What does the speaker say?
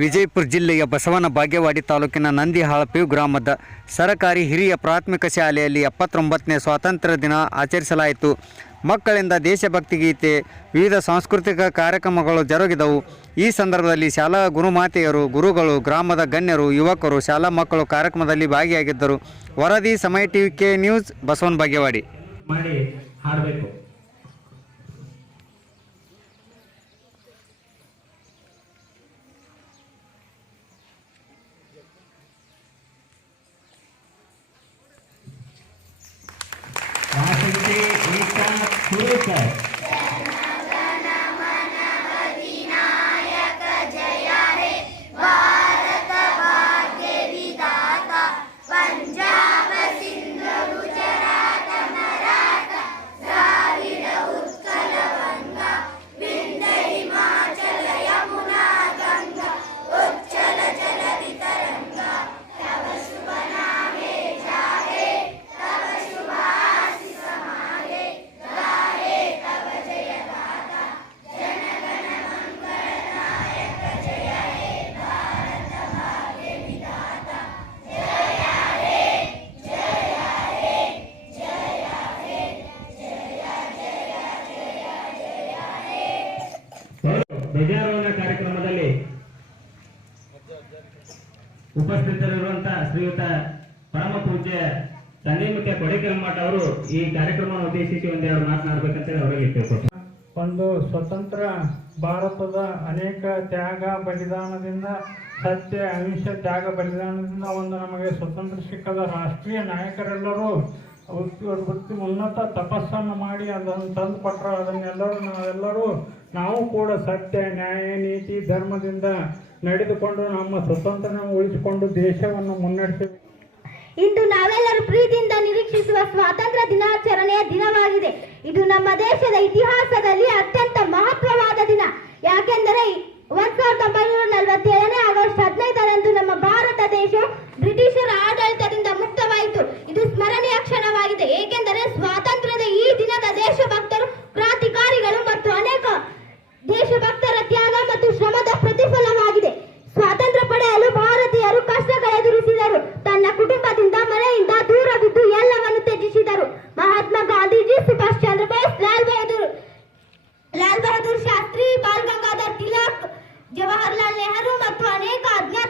ವಿಜಯಪುರ ಜಿಲ್ಲೆಯ ಬಸವನ ಬಾಗೇವಾಡಿ ತಾಲೂಕಿನ ನಂದಿಹಾಳಪಿ ಗ್ರಾಮದ ಸರಕಾರಿ ಹಿರಿಯ ಪ್ರಾಥಮಿಕ ಶಾಲೆಯಲ್ಲಿ ಎಪ್ಪತ್ತೊಂಬತ್ತನೇ ಸ್ವಾತಂತ್ರ್ಯ ದಿನ ಆಚರಿಸಲಾಯಿತು. ಮಕ್ಕಳಿಂದ ದೇಶಭಕ್ತಿ ಗೀತೆ, ವಿವಿಧ ಸಾಂಸ್ಕೃತಿಕ ಕಾರ್ಯಕ್ರಮಗಳು ಜರುಗಿದವು. ಈ ಸಂದರ್ಭದಲ್ಲಿ ಶಾಲಾ ಗುರುಮಾತೆಯರು, ಗುರುಗಳು, ಗ್ರಾಮದ ಗಣ್ಯರು, ಯುವಕರು, ಶಾಲಾ ಮಕ್ಕಳು ಕಾರ್ಯಕ್ರಮದಲ್ಲಿ ಭಾಗಿಯಾಗಿದ್ದರು. ವರದಿ ಸಮಯ TV K news, Basavana Bagewadi. ಮಾಡಿ ಹಾಡಬೇಕು. Super. ಧ್ವಜಾರೋಹಣ ಕಾರ್ಯಕ್ರಮದಲ್ಲಿ ಉಪಸ್ಥಿತರಿರುವಂತಹ ಶ್ರೀಯುತ ಪರಮ ಪೂಜ್ಯ ಮಠ ಅವರು ಈ ಕಾರ್ಯಕ್ರಮವನ್ನು ಉದ್ದೇಶಿಸಿ ಒಂದೆರಡು ಮಾತನಾಡಬೇಕಂತೇಳಿ ಅವರಿಗೆ ಕೇಳ್ಕೊಟ್ಟು. ಒಂದು ಸ್ವತಂತ್ರ ಭಾರತದ ಅನೇಕ ತ್ಯಾಗ ಬಲಿದಾನದಿಂದ, ಸತ್ಯ, ಅಹಿಂಸೆ, ತ್ಯಾಗ ಬಲಿದಾನದಿಂದ ಒಂದು ನಮಗೆ ಸ್ವತಂತ್ರ ಸಿಕ್ಕದ ರಾಷ್ಟ್ರೀಯ ನಾಯಕರೆಲ್ಲರೂ ಉತ್- ಬುದ್ಧಿ ಉನ್ನತ ತಪಸ್ಸನ್ನು ಮಾಡಿ ಅದನ್ನು ತಂದು ಕೊಟ್ಟರು ಅದನ್ನೆಲ್ಲರೂ ನಾವೆಲ್ಲರೂ ನಾವು ಕೂಡ ಸತ್ಯ, ನ್ಯಾಯ, ನೀತಿ, ಧರ್ಮದಿಂದ ನಡೆದುಕೊಂಡು ನಮ್ಮ ಸ್ವತಂತ್ರ ಉಳಿಸಿಕೊಂಡು ದೇಶವನ್ನು ಮುನ್ನಡೆಸಬೇಕು ಇಂದು ನಾವೆಲ್ಲರೂ ಪ್ರೀತಿಯಿಂದ ನಿರೀಕ್ಷಿಸುವ ಸ್ವಾತಂತ್ರ್ಯ ದಿನಾಚರಣೆಯ ದಿನವಾಗಿದೆ. ಇದು ನಮ್ಮ ದೇಶದ ಇತಿಹಾಸದಲ್ಲಿ ಅತ್ಯಂತ ಮಹತ್ವವಾದ ದಿನ. ಯಾಕೆಂದರೆ ಜವಾಹರ್ಲಾಲ್ ನೆಹರು ಮತ್ತು ಅನೇಕ ಅಜ್ಞಾತ